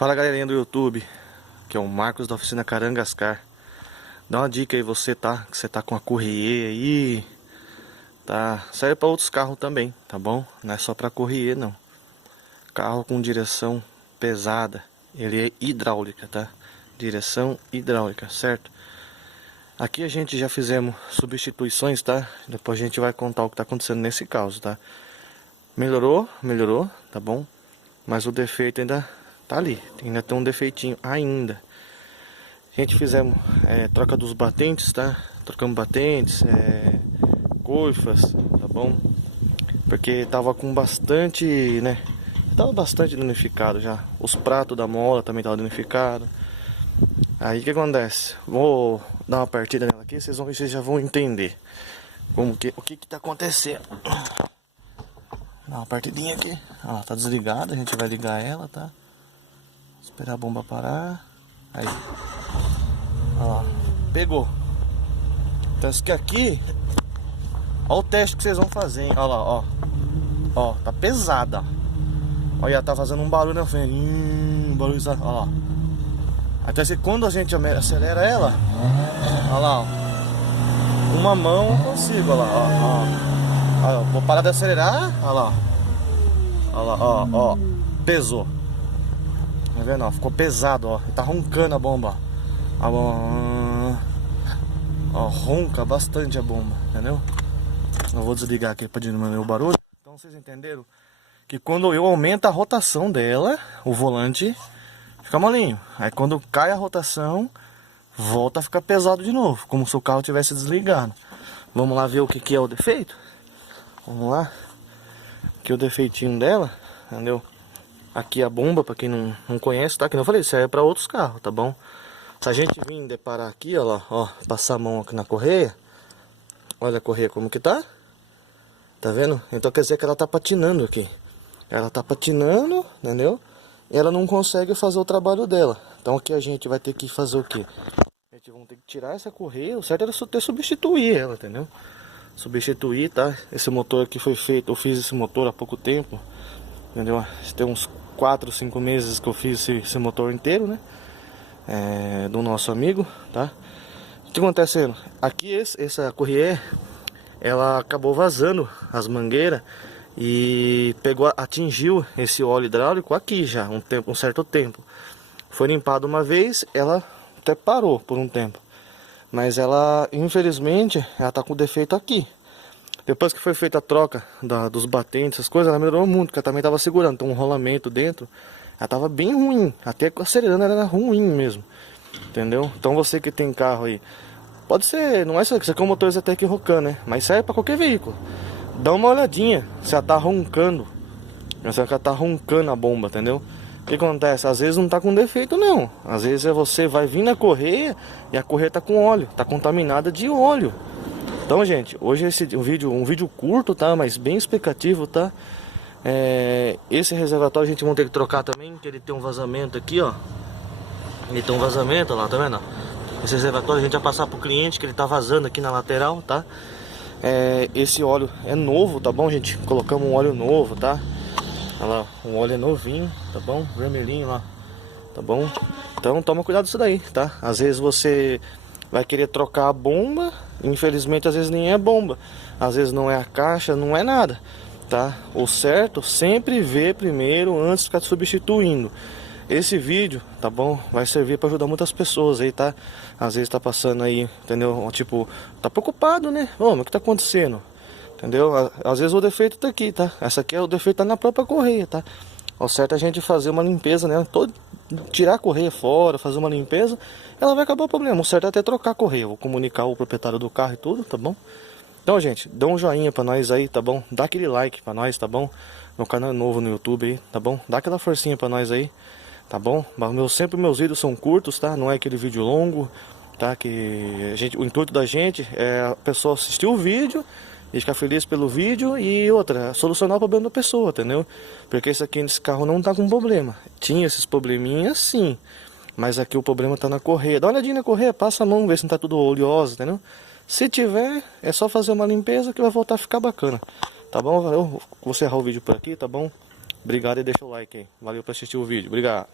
Fala galerinha do YouTube, que é o Marcos da oficina Carangascar. Dá uma dica aí você, tá? Que você tá com a Courrier aí, tá? Serve para outros carros também, tá bom? Não é só para Courrier não. Carro com direção pesada, ele é hidráulica, tá? Direção hidráulica, certo? Aqui a gente já fizemos substituições, tá? Depois a gente vai contar o que tá acontecendo nesse caso, tá? Melhorou, tá bom? Mas o defeito ainda tá ali, ainda tem um defeitinho ainda. A gente fizemos troca dos batentes, tá? Trocamos batentes, coifas, tá bom? Porque tava com bastante, né? Tava bastante danificado já. Os pratos da mola também tava danificado. Aí o que acontece? Vou dar uma partida nela aqui, vocês já vão entender o que tá acontecendo. Dá uma partidinha aqui. Ó, tá desligada, a gente vai ligar ela, tá? Esperar a bomba parar. Aí. Ó, pegou. Então isso aqui, ó o teste que vocês vão fazer, hein? Ó lá, ó. Ó, tá pesada. Olha, tá fazendo um barulho na frente. Barulho, ó lá. Até que quando a gente acelera ela, ó lá, ó. Uma mão eu consigo, ó lá, ó. Vou parar de acelerar, ó lá. Ó lá, ó. Pesou. Tá vendo, ó? Ficou pesado, ó. Tá roncando a bomba. A bomba. Ó, ronca bastante a bomba, entendeu? Eu vou desligar aqui pra diminuir o barulho. Então vocês entenderam que quando eu aumento a rotação dela, o volante fica molinho. Aí quando cai a rotação, volta a ficar pesado de novo, como se o carro tivesse desligado. Vamos lá ver o que é o defeito? Vamos lá. Aqui o defeitinho dela, entendeu? Aqui a bomba, pra quem não conhece, tá? Que não falei, serve pra outros carros, tá bom? Se a gente vir deparar aqui, ó lá, ó, passar a mão aqui na correia, olha a correia como que tá. Tá vendo? Então quer dizer que ela tá patinando aqui. Ela tá patinando, entendeu? E ela não consegue fazer o trabalho dela. Então aqui a gente vai ter que fazer o quê? A gente vai ter que tirar essa correia. O certo era ter substituir ela, entendeu? Substituir, tá? Esse motor aqui foi feito, eu fiz esse motor há pouco tempo, entendeu? Tem uns 4, 5 meses que eu fiz esse motor inteiro, né? Do nosso amigo, tá? O que acontecendo? Aqui essa Courrier, ela acabou vazando as mangueiras e atingiu esse óleo hidráulico aqui já, um certo tempo. Foi limpado uma vez, ela até parou por um tempo. Mas ela, infelizmente, ela tá com defeito aqui. Depois que foi feita a troca dos batentes, essas coisas, ela melhorou muito, porque ela também tava segurando. Tem um rolamento dentro, ela tava bem ruim. Até acelerando ela era ruim mesmo. Entendeu? Então você que tem carro aí, pode ser, não é só que isso aqui é um motor Zetec Rocan, né? Mas serve para qualquer veículo. Dá uma olhadinha, se ela tá roncando. Se ela tá roncando a bomba, entendeu? O que acontece? Às vezes não tá com defeito não. Às vezes você vai vir na correia e a correia tá com óleo, tá contaminada de óleo. Então, gente, hoje um vídeo curto, tá? Mas bem explicativo, tá? Esse reservatório a gente vai ter que trocar também, que ele tem um vazamento aqui, ó. Ele tem um vazamento, ó lá, tá vendo? Esse reservatório a gente vai passar pro cliente, que ele tá vazando aqui na lateral, tá? Esse óleo é novo, tá bom, gente? Colocamos um óleo novo, tá? Olha lá, o óleo é novinho, tá bom? Vermelhinho lá, tá bom? Então toma cuidado disso daí, tá? Às vezes você vai querer trocar a bomba, infelizmente às vezes nem é bomba, às vezes não é a caixa, não é nada, tá? O certo, sempre ver primeiro antes de ficar substituindo. Esse vídeo, tá bom? Vai servir para ajudar muitas pessoas aí, tá? Às vezes tá passando aí, entendeu? Tipo, tá preocupado, né? Ô, mas o que tá acontecendo? Entendeu? Às vezes o defeito tá aqui, tá? Essa aqui é o defeito tá na própria correia, tá? O certo é a gente fazer uma limpeza, né? Tirar a correia fora, fazer uma limpeza, ela vai acabar o problema. O certo é até trocar a correia. Vou comunicar o proprietário do carro e tudo, tá bom? Então, gente, dá um joinha pra nós aí, tá bom? Dá aquele like pra nós, tá bom? Meu canal é novo no YouTube aí, tá bom? Dá aquela forcinha pra nós aí, tá bom? Sempre meus vídeos são curtos, tá? Não é aquele vídeo longo, tá? O intuito da gente é a pessoa assistir o vídeo e ficar feliz pelo vídeo e outra, solucionar o problema da pessoa, entendeu? Porque esse carro não tá com problema. Tinha esses probleminhas sim, mas aqui o problema tá na correia. Dá uma olhadinha na correia, passa a mão, vê se não tá tudo oleoso, entendeu? Se tiver, é só fazer uma limpeza que vai voltar a ficar bacana. Tá bom? Valeu, vou encerrar o vídeo por aqui, tá bom? Obrigado e deixa o like aí. Valeu por assistir o vídeo, obrigado.